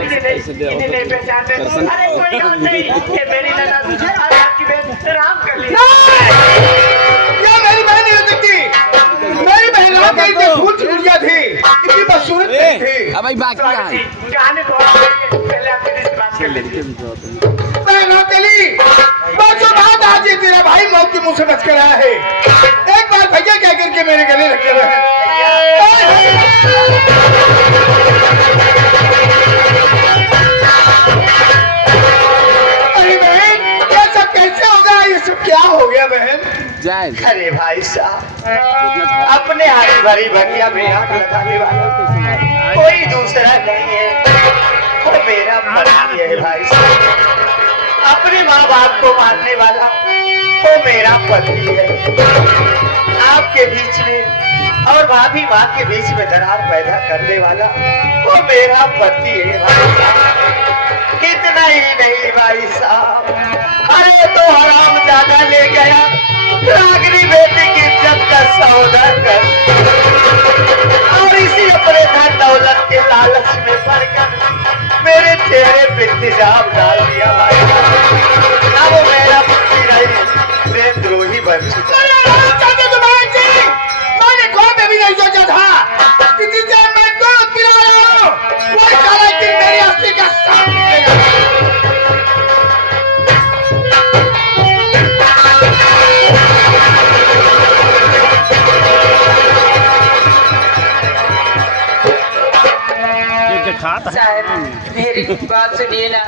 इन्हें नहीं पहचानते। अरे कोई बात नहीं, ये मेरी ननद और आपकी बहन राम कर ली। ये मेरी बहन नहीं हो सकती। मेरी बहन राम की भूल चुकिया थी, इतनी बदसूरत नहीं थी। अब भाई बाकी क्या है? गाने तो पहले आपके रिश्ते बात कर लेंगे। बहन राम चली, बरसों बाद आज ये तेरा भाई मौत के मुंह से बच कर आया है। एक बार भैया कह करके मेरे गले लग गए हैं। अरे बहन, ये सब कैसे होगा? ये सब क्या हो गया बहन? जाए अरे भाई साहब, अपने हरी भरी बगिया में आग लगाने वाला कोई दूसरा नहीं है, वो मेरा पति है भाई साहब। अपने माँ बाप को मारने वाला वो मेरा पति है। आपके बीच में और भाभी माँ के बीच में दरार पैदा करने वाला वो मेरा पति है भाई साहब। इतना ही नहीं भाई साहब, अरे तो हराम ज्यादा ले गया रागनी बेटी की इज्जत का सौदा कर, और इसी अपने धन दौलत के लालच में पड़कर मेरे चेहरे पे तेजाब डाल दिया भाई। अब वो मेरा पति नहीं, प्रेमद्रोही बन चुका। मैंने ख्वाब में भी नहीं सोचा था कि जिसे मैं दूध पिला रहा हूँ वो साला दिन मेरी अस्थि का साथ निकलेगा। साहब मेरी बात सुनिए ना।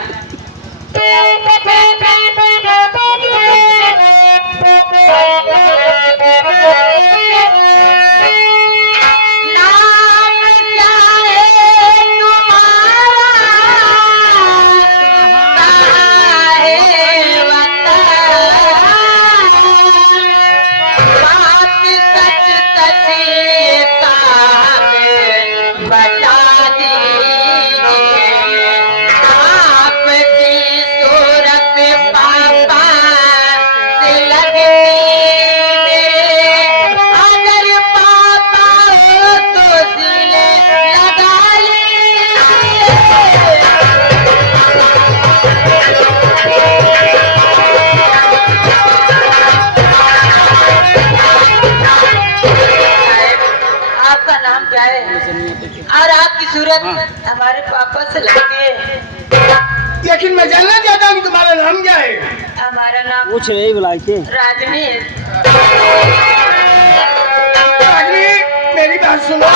और आपकी सूरत हमारे पापा से लगती है। लेकिन मैं जानना चाहता हूँ कि तुम्हारा नाम क्या है? हमारा नाम कुछ यही बुलाते राजनी है। रागनी, मेरी बात सुनो।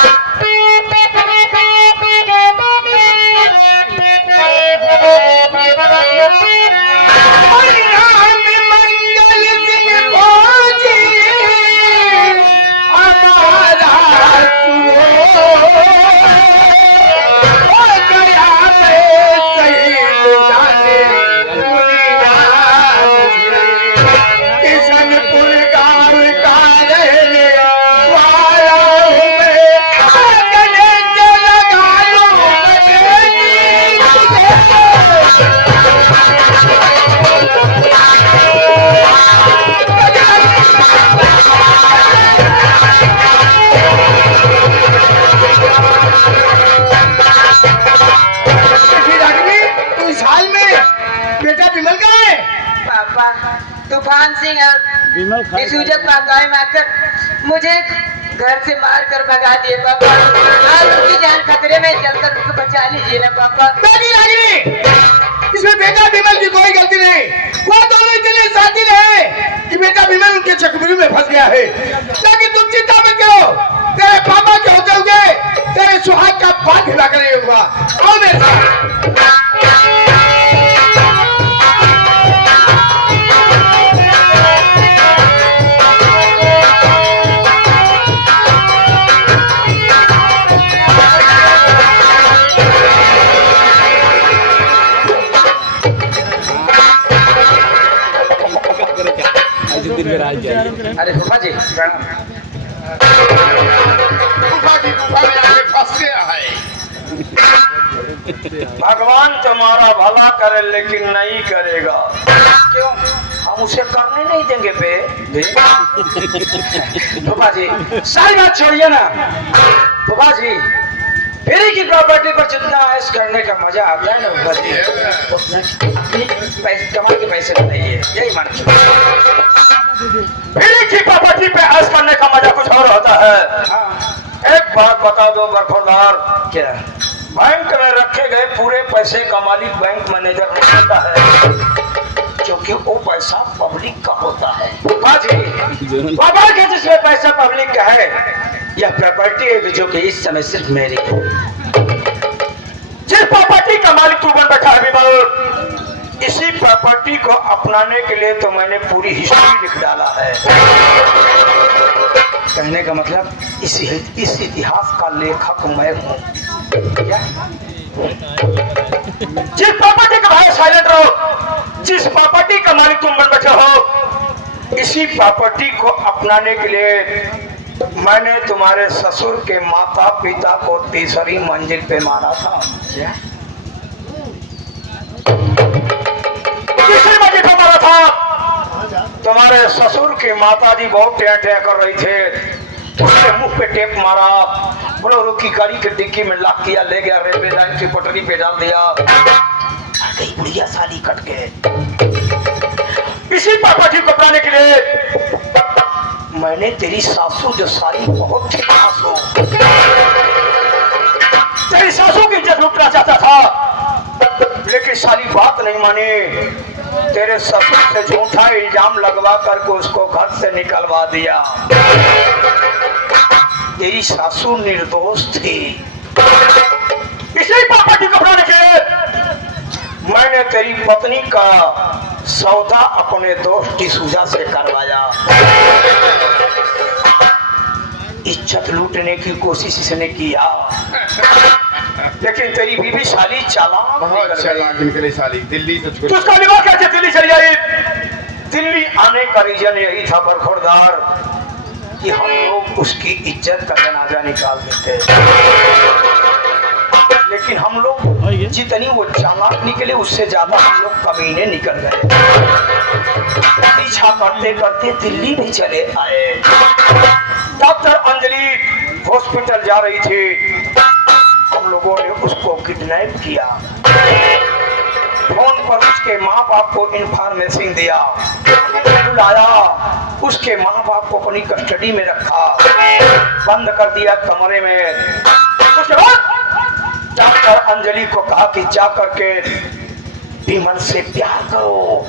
तूफान सिंह और सूजक माताएं मारकर मुझे घर से मार कर भगा दिए पापा। आज उनकी जान खतरे में, चलकर उनको बचा लीजिए ना पापा। इसमें बेटा विमल की कोई गलती नहीं। वो दोनों इतने साथी रहे कि बेटा विमल उनके चक्रव्यूह में फंस गया है। लेकिन तुम चिंता मत करो, तेरे पापा के होते हुए तेरे सुहाग का बात हिला कर नहीं होगा। आओ मेरे साथ। अरे फूफा जी भगवान तुम्हारा भला करे लेकिन नहीं करेगा। क्यों? हम उसे करने नहीं देंगे बे। फूफा जी सारी बात छोड़िए ना। फूफा जी फ्री की प्रॉपर्टी पर जितना ऐश करने का मजा आता है ना उतना कमा के पैसे बताइए, यही मान फ्री की प्रॉपर्टी पे ऐश करने का मजा कुछ और होता है। हाँ एक बात बता दो बरखुरदार, क्या बैंक में रखे गए पूरे पैसे का मालिक बैंक मैनेजर नहीं होता है, क्योंकि वो पैसा पब्लिक का होता है। बाजी बाबा के जिसमें पैसा पब्लिक का है, यह प्रॉपर्टी है जो कि इस समय सिर्फ मेरी है। जिस प्रॉपर्टी का मालिक तू बन बैठा है विमल, इसी प्रॉपर्टी को अपनाने के लिए तो मैंने पूरी हिस्ट्री लिख डाला है। कहने का मतलब इस इतिहास का लेखक मैं हूँ क्या? जिस प्रॉपर्टी का भाई साइलेंट रहो, जिस प्रॉपर्टी का मालिक तुम बन बैठे हो, इसी प्रॉपर्टी को अपनाने के लिए मैंने तुम्हारे ससुर के माता पिता को तीसरी मंजिल पे मारा था। क्या तीसरी मंजिल पे मारा था। तुम्हारे ससुर के माता जी बहुत टै टै कर रही थे, उसके मुंह पे टेप मारा, बोलोरो की गाड़ी के डिक्की में लॉक किया, ले गया रेलवे लाइन की पटरी पे डाल दिया, गई बुढ़िया साली कट के। इसी प्रॉपर्टी को अपनाने के लिए मैंने तेरी सासू जो साली बहुत थी सासू, तेरी सासू की इज्जत लूटना चाहता था, लेकिन साली बात नहीं मानी। तेरे ससुर से झूठा इल्जाम लगवा करके उसको घर से निकलवा दिया। तेरी सासू निर्दोष थी। इसी प्रॉपर्टी को अपनाने के लिए मैंने तेरी पत्नी का सौदा अपने दोस्त डिसूजा से करवाया। इज्जत लूटने की कोशिश इसने किया, लेकिन तेरी बीवी साली चालाक निकली साली, दिल्ली से तो उसका विवाह कैसे दिल्ली चली आई? दिल्ली आने का रीजन यही था बरखुरदार कि हम लोग उसकी इज्जत का जनाजा निकाल देते, लेकिन हम लोग जितनी वो चालाक निकले उससे ज्यादा हम लोग कमीने निकल गए। पीछा करते करते दिल्ली भी चले आए। डॉक्टर अंजलि हॉस्पिटल जा रही थी, हम लोगों ने उसको किडनैप किया। फोन पर उसके माँ बाप को इंफॉर्मेशन दिया, बुलाया, उसके माँ बाप को अपनी कस्टडी में रखा, बंद कर दिया कमरे में। उसके बाद डॉक्टर अंजलि को कहा कि जा करके विमल से प्यार करो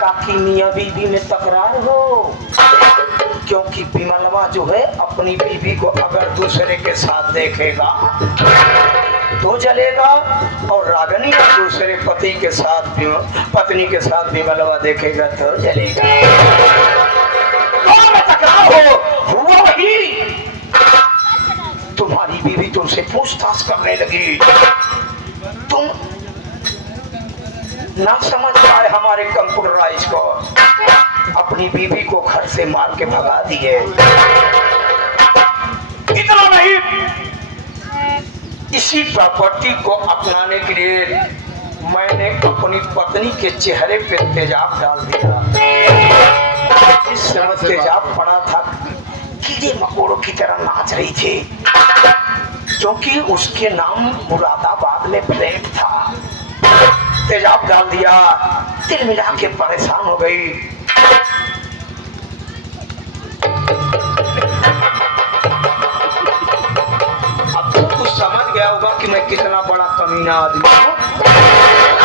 ताकि मियां बीवी में तकरार हो, क्योंकि विमलवा जो है अपनी बीवी को अगर दूसरे के साथ देखेगा तो जलेगा, और रागनी दूसरे पति के साथ पत्नी के साथ विमलवा देखेगा तो जलेगा। तकरार हुआ वही, तुम्हारी बीवी तुमसे पूछताछ करने लगी, तुम ना समझ पाए हमारे कंप्यूटराइज को, अपनी बीवी को घर से मार के भगा दिए। इतना नहीं, इसी प्रॉपर्टी को अपनाने के लिए मैंने अपनी पत्नी के चेहरे पे तेजाब डाल दिया। इस समय तेजाब पड़ा था, कीड़े मकोड़ों की तरह नाच रही थी, क्योंकि उसके नाम मुरादाबाद में फ्लैट था। तेजाब डाल दिया, तिल मिला के परेशान हो गई। अब तो कुछ समझ गया होगा कि मैं कितना बड़ा कमीना आदमी हूँ।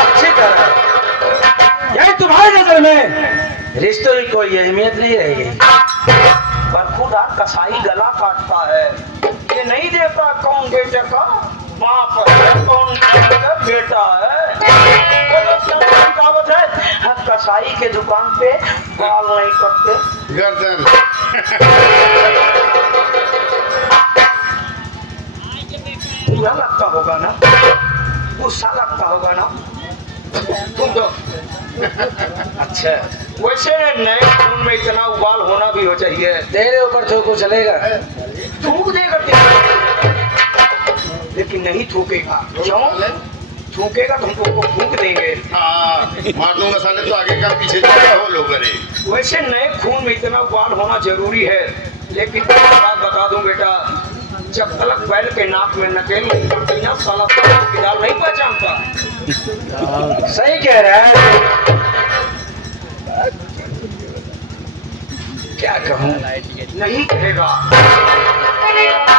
अच्छी तरह यही तुम्हारी नजर में रिश्तों की कोई अहमियत नहीं रहेगी। पर खुदा कसाई गला काटता है, ये नहीं देता कौन बेटे का बाप है, कौन बेटा है। कहावत है, कसाई के दुकान पे बाल नहीं कटते, गर्दन। बुरा लगता होगा ना, गुस्सा लगता होगा ना तुम तो। अच्छा, वैसे नए खून में इतना उबाल होना भी हो चाहिए। तेरे ऊपर थोको चलेगा, थूक देगा, लेकिन नहीं थूकेगा। क्यों थूकेगा? तुमको फूक देंगे। मार दूंगा साले, तो आगे का पीछे जाएगा वो लोग। अरे वैसे नए खून में इतना उबाल होना जरूरी है, लेकिन एक बात बता दूं बेटा, जब तक बैल के नाक में नकेल नहीं पड़ती ना साला की दाल नहीं पहचानता। सही कह रहा है। क्या कहूँ नहीं कहेगा।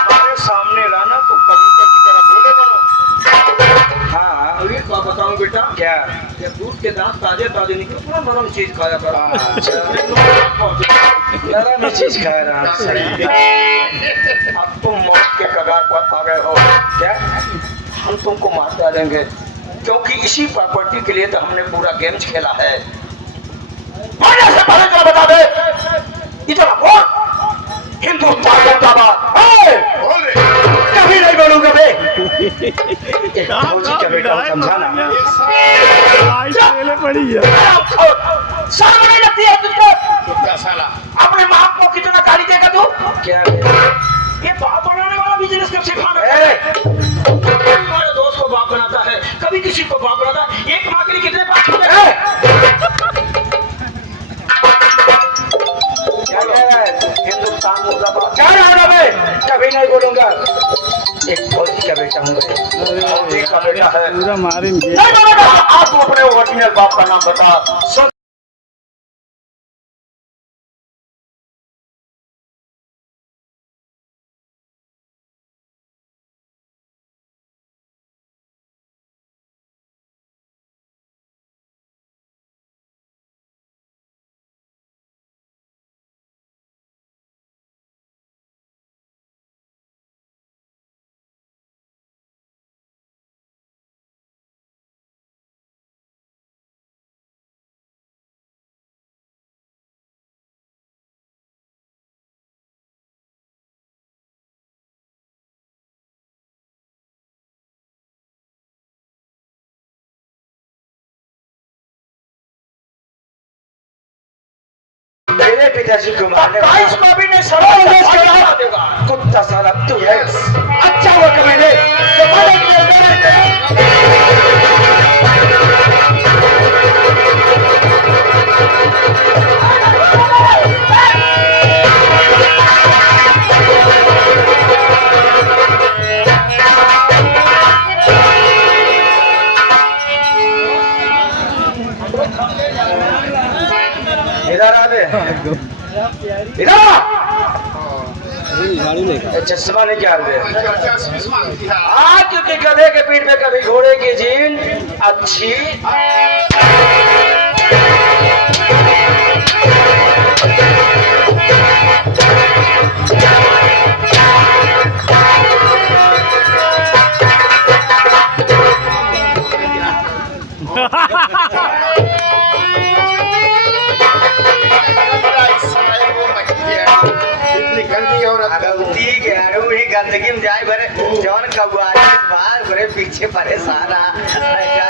हमारे सामने लाना तो कबूतर की तरह बोले बनो। हाँ अभी क्या बताऊँ बेटा क्या ये दूध के दांत ताजे ताजे निकले पूरा नरम चीज खाया कर। नरम चीज खा रहा अब तुम मौत के कगार पर आ गए हो क्या? हम तुमको मार डालेंगे क्योंकि इसी प्रॉपर्टी के लिए तो हमने पूरा गेम्स खेला है। मारने से पहले जरा बता दे इतना बोल हिंदुस्तान जिंदाबाद। कभी नहीं बोलूंगा बे। फौजी का बेटा समझाना पड़ी है सामने लगती है तुझको कुत्ता साला अपने माँ को कितना गाली देगा तू? क्या ये बाप बनाने वाला बिजनेस कब सिखाना है? हमारे दोस्त को बाप बनाता है कभी किसी को बाप बनाता है। एक माँ के लिए कितने बाप होते हैं? क्या कह रहा है हिंदुस्तान मुर्दाबाद? क्या रहा है? कभी नहीं बोलूंगा। एक फौजी का बेटा हूँ फौजी का बेटा है पूरा मारेंगे। नहीं बोलूंगा। आप अपने ओरिजिनल बाप का नाम बता। मेरे पिताजी को मारने इसको भी नहीं सवाल कुत्ता साला तू है। अच्छा वो कभी इधर आ बे इधर चश्मा नहीं क्या क्योंकि गधे के पीठ में कभी घोड़े की जीन अच्छी गंदगी में जाए भरे जौन कबुआरी बाहर भरे पीछे परेशान क्या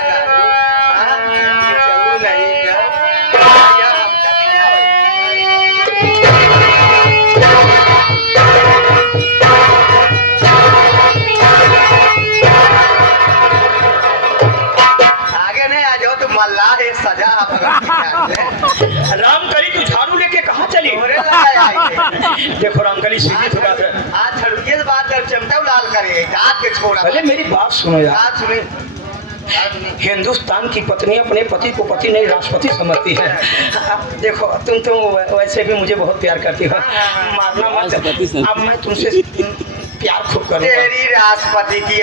आगे नहीं आ जाओ तो मल्लाह है सजा राम करी तू झाड़ू लेके कहाँ चली? देखो राम करी सीधी सी बात है आज छड़ुए बात कर चमटा लाल करे दांत के छोड़ा। अरे मेरी बात सुनो यार बात सुने। हिंदुस्तान की पत्नी अपने पति को पति नहीं राष्ट्रपति समझती है। देखो तुम तो वैसे भी मुझे बहुत प्यार करती हो मारना मत। अब मैं तुमसे प्यार खूब करूँ। तेरी राष्ट्रपति की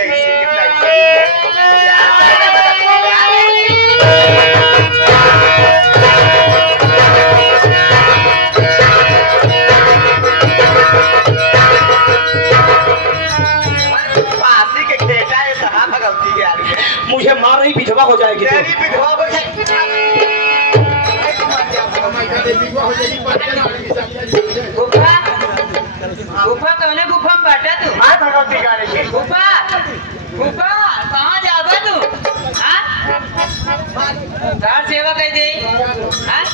मुझे मार रही विधवा हो जाएगी। गुफा गुफा कौने गुफा में बैठा तू? गुफा गुफा कहाँ जाबा तू? कार सेवा कह दे।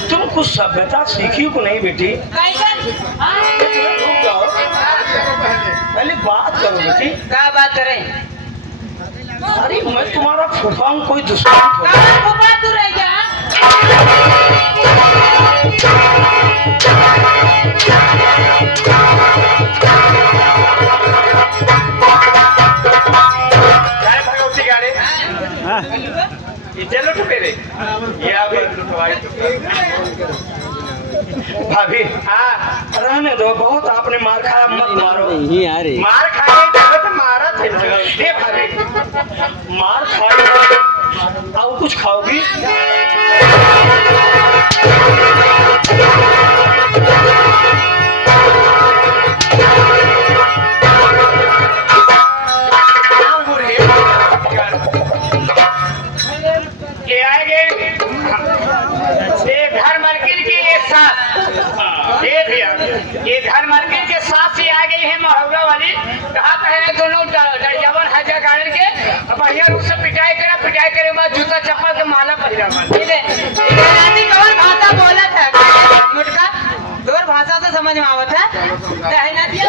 तुम कुछ सभ्यता सीखी को नहीं बेटी? पहले बात करो बेटी। क्या बात करें? अरे मैं तुम्हारा फूफा हूँ कोई दुश्मन फूफा तू रह गया। इधर लुट मेरे यहाँ पर लुटवाई भाभी। हाँ रहने दो, बहुत आपने मार खाया, मत मारो। मार खाए तो मारा थे ये भाभी, मार खाई और कुछ खाओगी? ये आएंगे ये घर मार्केट की एक साथ, ये भैया ये घर मार्केट के साथ ही आ गई है महुआ वाली। कहा है दोनों डरियावन हजा गाड़न के बढ़िया रूप से पिटाई करे बाद जूता चप्पल के माला पहिरा कौन भाषा बोला था मुटका दूर भाषा से समझ में आवत है कहना दिया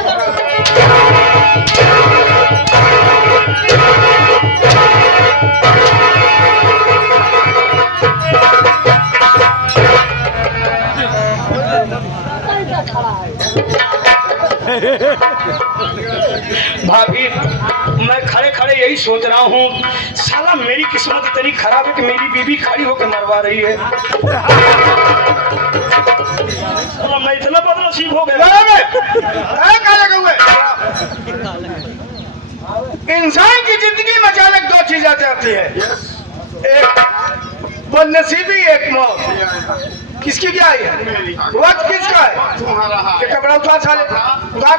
भाभी मैं खड़े खड़े यही सोच रहा हूँ, साला मेरी किस्मत इतनी खराब है कि मेरी बीवी खड़ी होकर मरवा रही है। साला मैं इतना बदनसीब हो गया। इंसान की जिंदगी में अचानक दो चीजें आती है, एक बदनसीबी, एक मौत। किसकी क्या है? वक्त किसका है? तुम्हारा ये कपड़ा उतार साले, उतार।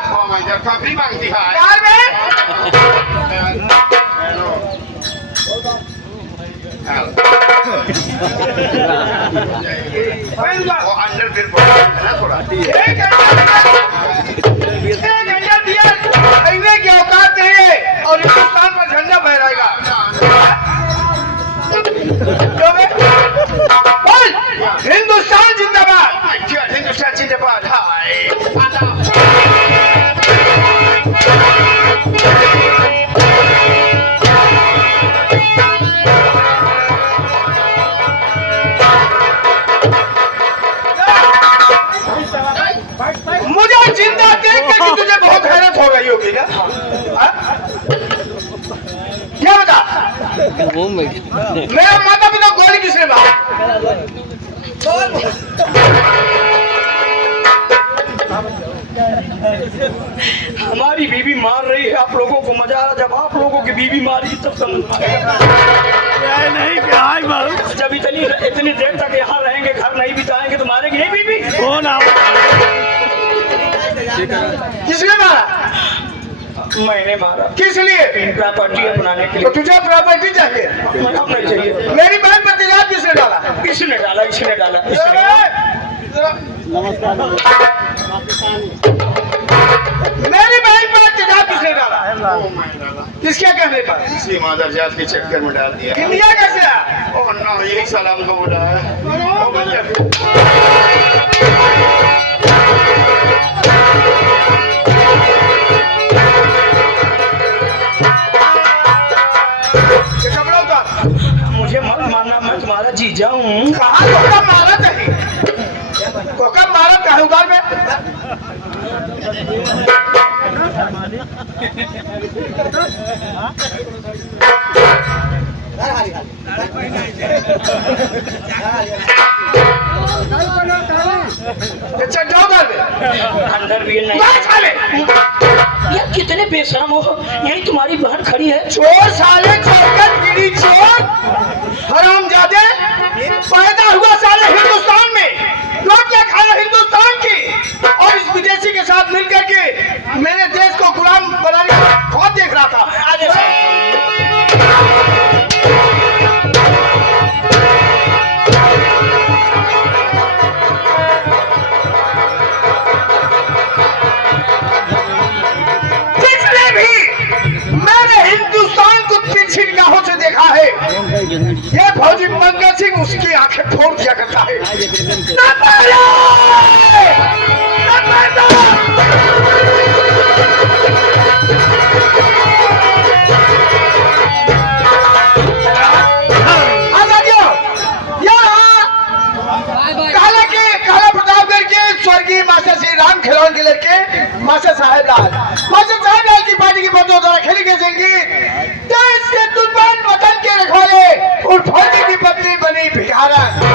कॉफी मांगती है कार में वो अंदर फिर है ना थोड़ा। एक घंटा दिया, ऐने की औकात नहीं है और हिंदुस्तान पर झंडा फहराएगा। हिंदुस्तान जिंदाबाद, हिंदुस्तान जिंदाबाद। हाय मुझे जिंदा देख के तुझे बहुत हैरत हो रही होगी ना? क्या बता, मेरा माता पिता गोली किसने मारा? हमारी बीवी मार रही है, आप लोगों को मजा आ रहा। जब आप लोगों की बीवी मारी तब समझ में आएगा। जब इतनी देर तक यहाँ रहेंगे, घर नहीं बिताएंगे तो मारेंगे ये बीवी। किसने मारा? मैंने मारा। किस लिए? प्रॉपर्टी अपनाने के तो लिए। तुझे प्रॉपर्टी चाहिए? नहीं चाहिए। मेरी बहन पर तेजाब किसने डाला? इसने डाला, इसने डाला, मेरी बहन पर तेजाब किसने डाला? किसके कहने पर? इसी मादर जात के चक्कर में डाल दिया। इंडिया कैसे आया? ओ ना यही सलाम को बोला है। मुझे मत मानना, मैं तुम्हारा जीजा हूँ। कहाँ तो कब मारा चाहिए? तो कब मारा कारोबार में? अंदर भी नहीं। ये कितने बेशरम हो, यही तुम्हारी बहन खड़ी है। चोर साले, चौकट गिरी चोर, हरामजादे, पैदा हुआ साले हिंदुस्तान में, रोटियां खाना हिंदुस्तान की, और इस विदेशी के साथ मिलकर के मेरे देश को गुलाम बनाने का ख्वाब देख रहा था। आज जिसने भी मैंने हिंदुस्तान को तिरछी निगाहों से देखा है, ये फौजी मंगल सिंह उसकी आंखें फोड़ दिया करता है। काला प्रतापगढ़ के स्वर्गीय मास्टर श्री राम खिलौन के लड़के मास्टर साहेब लाल की पार्टी की बंदों द्वारा खेली गई संगीत देश के दुश्मन वतन के रखवाले और फौजी की नहीं भिखारन